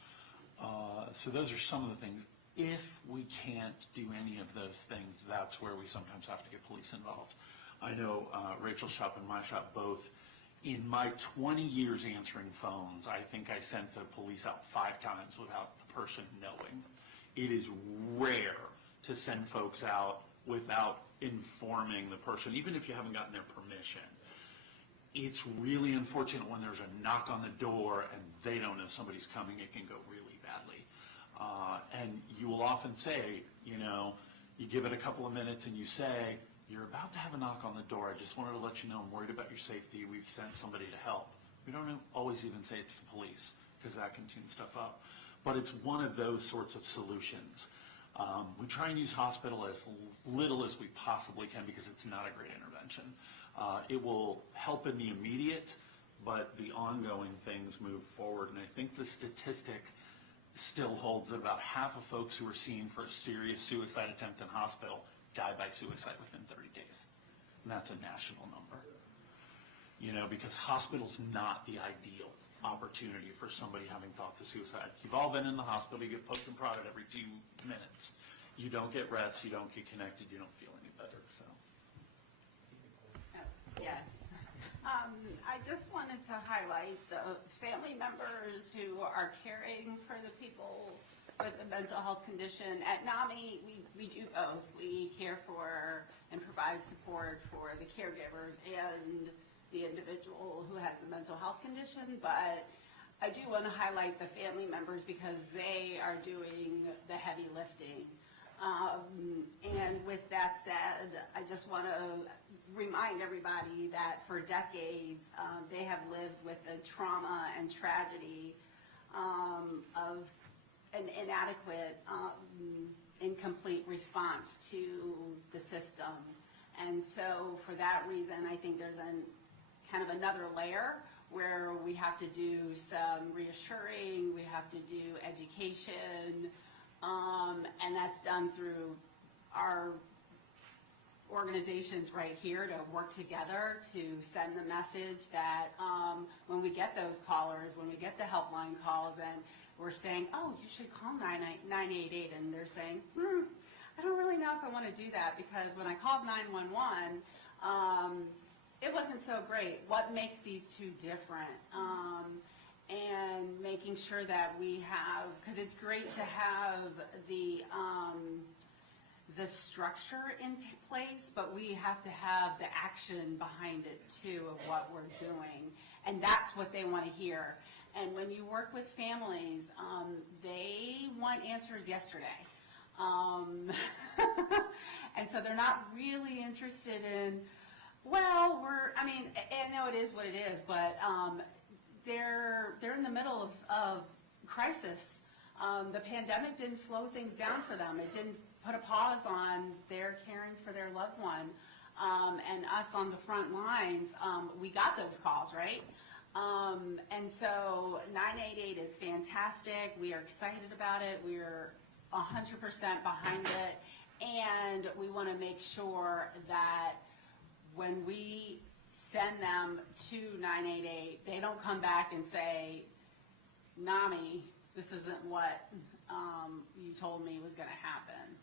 So those are some of the things. If we can't do any of those things, that's where we sometimes have to get police involved. I know Rachel's shop and my shop both. In my 20 years answering phones, I think I sent the police out 5 times without the person knowing. It is rare to send folks out without informing the person, even if you haven't gotten their permission. It's really unfortunate when there's a knock on the door and they don't know somebody's coming. It can go really badly. And you will often say, you know, you give it a couple of minutes and you say, you're about to have a knock on the door. I just wanted to let you know I'm worried about your safety. We've sent somebody to help. We don't always even say it's the police because that can tune stuff up. But it's one of those sorts of solutions. We try and use hospital as little as we possibly can because it's not a great intervention. It will help in the immediate, but the ongoing things move forward. And I think the statistic still holds that about half of folks who are seen for a serious suicide attempt in hospital die by suicide within 30 days. And that's a national number. You know, because hospital's not the ideal opportunity for somebody having thoughts of suicide. You've all been in the hospital, you get poked and prodded every 2 minutes. You don't get rest, you don't get connected, you don't feel any better, so. Yes. I just wanted to highlight the family members who are caring for the people with a mental health condition. At NAMI, we do both. We care for and provide support for the caregivers and the individual who has the mental health condition, but I do want to highlight the family members because they are doing the heavy lifting. And with that said, I just want to remind everybody that for decades, they have lived with the trauma and tragedy of an inadequate, incomplete response to the system. And so for that reason, I think there's kind of another layer where we have to do some reassuring, we have to do education, and that's done through our organizations right here to work together to send the message that when we get those callers, when we get the helpline calls and we're saying, oh, you should call 988, and they're saying, I don't really know if I want to do that because when I called 911, it wasn't so great. What makes these two different? And making sure that we have, because it's great to have the structure in place, but we have to have the action behind it too of what we're doing. And that's what they want to hear. And when you work with families, they want answers yesterday. And so they're not really interested in, well, I know it is what it is, but they're in the middle of crisis. The pandemic didn't slow things down for them. It didn't put a pause on their caring for their loved one. And us on the front lines, we got those calls, right? And so 988 is fantastic. We are excited about it. We are 100% behind it. And we want to make sure that when we send them to 988, they don't come back and say, NAMI, this isn't what you told me was going to happen.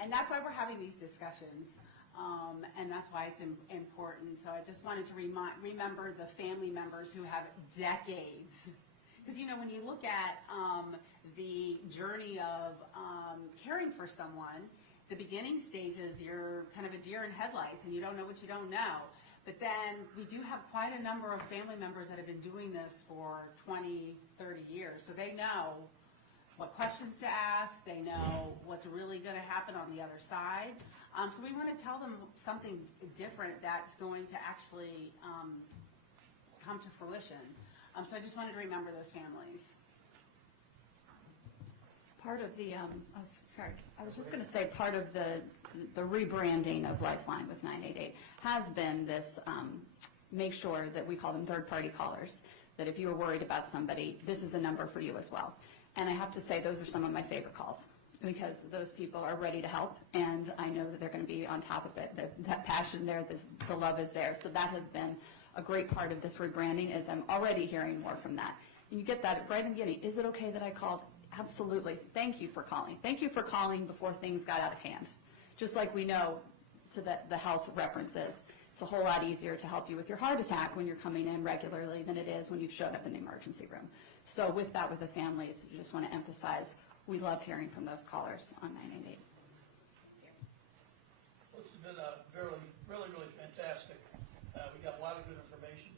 And that's why we're having these discussions. And that's why it's important. So I just wanted to remember the family members who have decades. Because, you know, when you look at the journey of caring for someone, the beginning stages, you're kind of a deer in headlights and you don't know what you don't know. But then we do have quite a number of family members that have been doing this for 20, 30 years. So they know what questions to ask. They know what's really going to happen on the other side. So we want to tell them something different that's going to actually come to fruition. So I just wanted to remember those families. Part of the, I was just going to say part of the rebranding of Lifeline with 988 has been this, make sure that we call them third-party callers, that if you were worried about somebody, this is a number for you as well. And I have to say those are some of my favorite calls because those people are ready to help and I know that they're going to be on top of it, that passion there, the love is there. So that has been a great part of this rebranding is I'm already hearing more from that. And you get that right in the beginning. Is it okay that I called? Absolutely. Thank you for calling. Thank you for calling before things got out of hand. Just like we know to the health references, it's a whole lot easier to help you with your heart attack when you're coming in regularly than it is when you've showed up in the emergency room. So with that, with the families, I just want to emphasize, we love hearing from those callers on 988. This has been really fantastic. We got a lot of good information.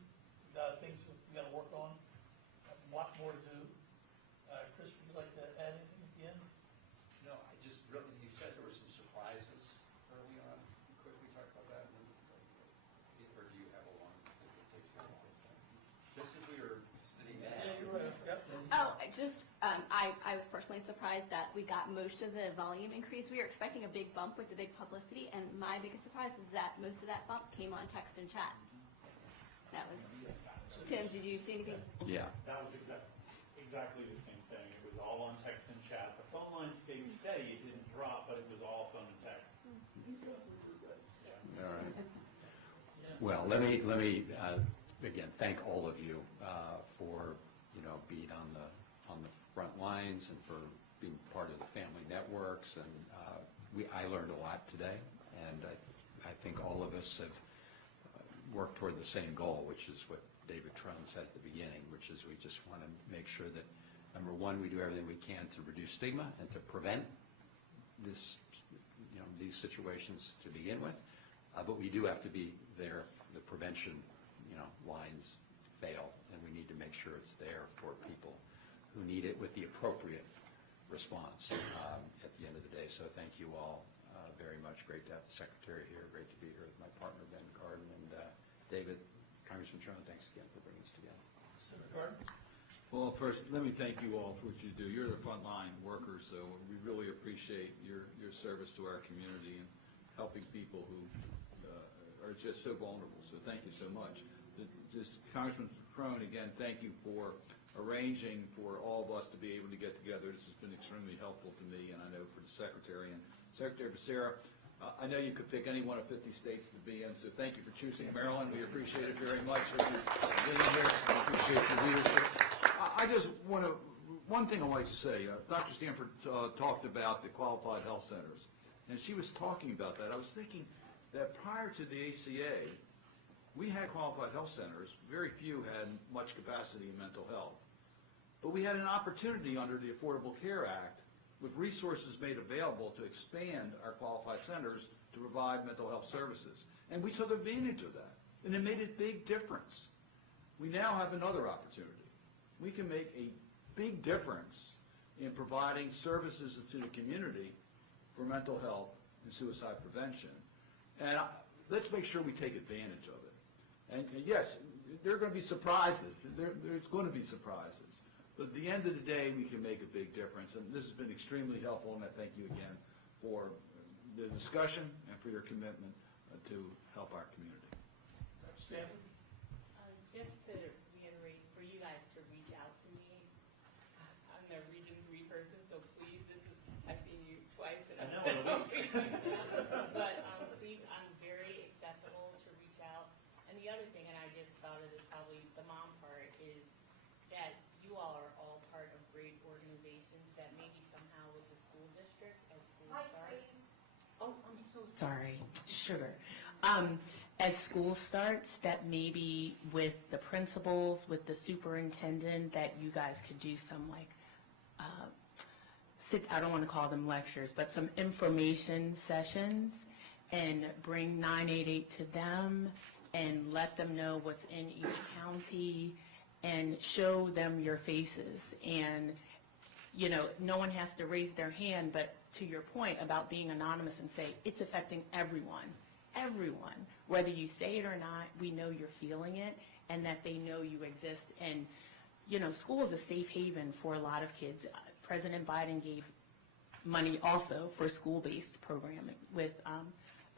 We got things that we got to work on. A lot more to do. Chris, would you like to add anything at the end? No, I just really, you said there were some surprises early on. Quickly talk about that, or do you have a long, it takes very long? Just as we were sitting down. Yeah, you're right, I forgot. Oh, I was personally surprised that we got most of the volume increase. We were expecting a big bump with the big publicity, and my biggest surprise is that most of that bump came on text and chat. That was, Tim, did you see anything? Yeah. That was exactly the same thing. It was all on text and chat. The phone line stayed steady. It didn't drop, but it was all phone and text. All right. Well, let me again thank all of you for being on the front lines and for being part of the family networks. And I learned a lot today, and I think all of us have worked toward the same goal, which is what David Trone said at the beginning, which is we just want to make sure that, number one, we do everything we can to reduce stigma and to prevent this, these situations to begin with. But we do have to be there. The prevention, lines fail, and we need to make sure it's there for people who need it with the appropriate response at the end of the day. So thank you all very much. Great to have the Secretary here. Great to be here with my partner, Ben Cardin, and David, Congressman Trone, thanks again for bringing us together. Senator Cardin? Well, first, let me thank you all for what you do. You're the frontline workers, so we really appreciate your service to our community and helping people who are just so vulnerable. So thank you so much. Just Congressman Crone, again, thank you for arranging for all of us to be able to get together. This has been extremely helpful to me, and I know for the Secretary. And Secretary Becerra, I know you could pick any one of 50 states to be in, so thank you for choosing Maryland. We appreciate it very much for you being here. We appreciate your leadership. I just want to, one thing I'd like to say, Dr. Stanford talked about the qualified health centers, and she was talking about that. I was thinking that prior to the ACA, we had qualified health centers. Very few had much capacity in mental health. But we had an opportunity under the Affordable Care Act with resources made available to expand our qualified centers to provide mental health services. And we took advantage of that, and it made a big difference. We now have another opportunity. We can make a big difference in providing services to the community for mental health and suicide prevention. And let's make sure we take advantage of it. And yes, there are going to be surprises. There's going to be surprises. But at the end of the day, we can make a big difference. And this has been extremely helpful, and I thank you again for the discussion and for your commitment to help our community. Stanford? Just to reiterate, for you guys to reach out to me, I'm the Region 3 person, so please, I've seen you twice in a week. But please, I'm very accessible to reach out. And the other thing, and I just thought of this probably the mom part, is that you all are all part of great organizations that maybe somehow with the school district as school starts. Oh, I'm so sorry. Sugar. As school starts, that maybe with the principals, with the superintendent, that you guys could do some like, I don't want to call them lectures, but some information sessions and bring 988 to them and let them know what's in each county and show them your faces. And, you know, no one has to raise their hand, but to your point about being anonymous and say, it's affecting everyone. Everyone, whether you say it or not, we know you're feeling it and that they know you exist. And, you know, school is a safe haven for a lot of kids. President Biden gave money also for school-based programming with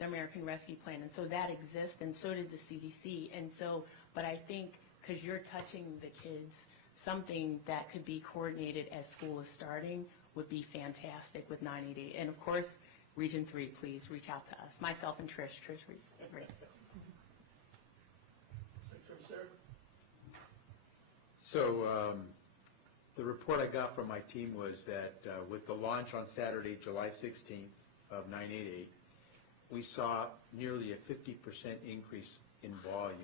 the American Rescue Plan. And so that exists, and so did the CDC. And so, but I think because you're touching the kids, something that could be coordinated as school is starting would be fantastic with 988. And of course, Region 3, please reach out to us. Myself and Trish. Trish, great. Secretary Becerra? So the report I got from my team was that with the launch on Saturday, July 16th of 988, we saw nearly a 50% increase in volume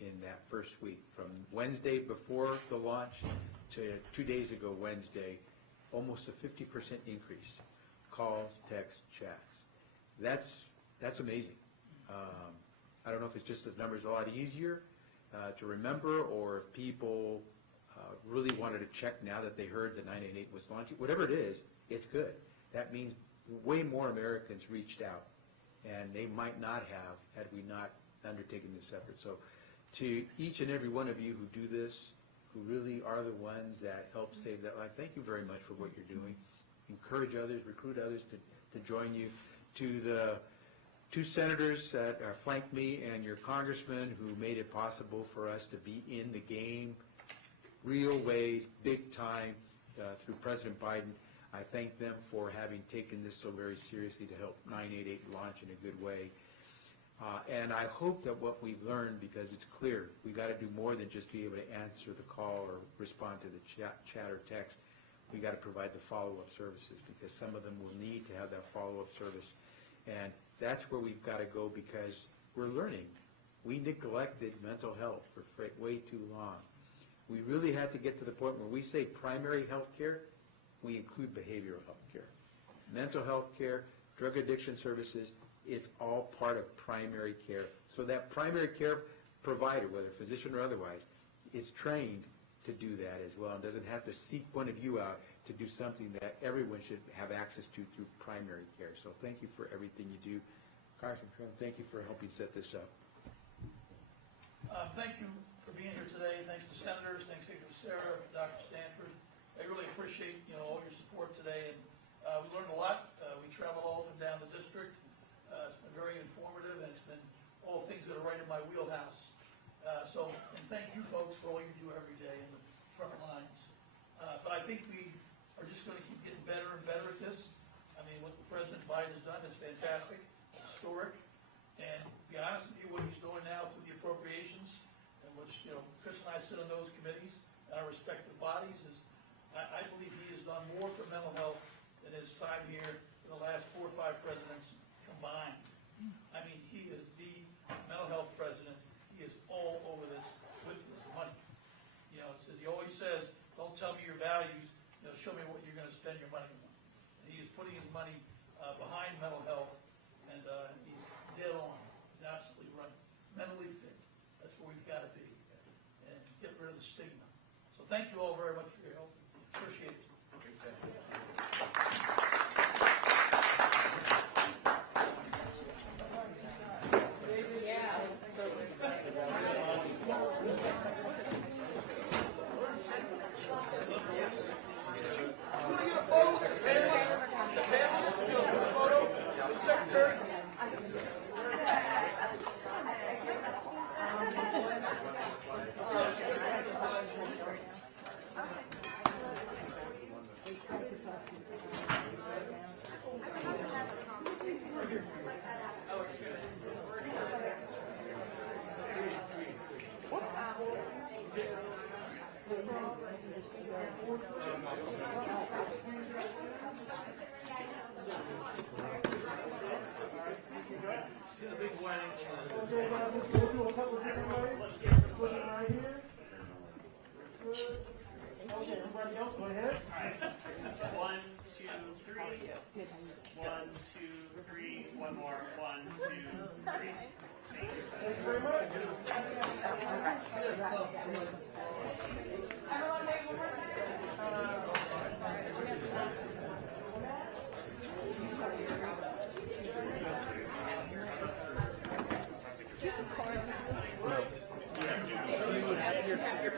in that first week. From Wednesday before the launch to 2 days ago Wednesday, almost a 50% increase. Calls, texts, chats. That's amazing. I don't know if it's just the numbers a lot easier to remember, or if people really wanted to check now that they heard that 988 was launching. Whatever it is, it's good. That means way more Americans reached out, and they might not have had we not undertaken this effort. So to each and every one of you who do this, who really are the ones that help save that life, thank you very much for what you're doing. Encourage others, recruit others to join you. To the two senators that flanked me and your congressman who made it possible for us to be in the game, real ways, big time, through President Biden, I thank them for having taken this so very seriously to help 988 launch in a good way. And I hope that what we've learned, because it's clear, we got to do more than just be able to answer the call or respond to the chat or text. We got to provide the follow-up services, because some of them will need to have that follow-up service. And that's where we've got to go, because we're learning. We neglected mental health for way too long. We really had to get to the point where we say primary health care, we include behavioral health care. Mental health care, drug addiction services, it's all part of primary care. So that primary care provider, whether physician or otherwise, is trained to do that as well, and doesn't have to seek one of you out to do something that everyone should have access to through primary care. So thank you for everything you do. Congressman Trump, thank you for helping set this up. Thank you for being here today. Thanks to senators, thanks to Becerra, Dr. Stanford. I really appreciate, all your support today, and we learned a lot. We traveled all up and down the district. It's been very informative, and it's been all things that are right in my wheelhouse. And thank you folks for all you do every day in the front lines. But I think we are just going to keep getting better and better at this. I mean, what President Biden has done is fantastic, historic, and to be honest with you, what he's doing now through the appropriations, in which, Chris and I sit on those committees and our respective bodies, is I believe he has done more for mental health in his time here in the last 4 or 5 presidents combined. I mean, he is the mental health president. He is all over this with his money. As he always says, don't tell me your values, show me what you're going to spend your money on. And he is putting his money behind mental health, and he's dead on. He's absolutely right. Mentally fit. That's where we've got to be. And get rid of the stigma. So thank you all very much for your help. Appreciate it. Your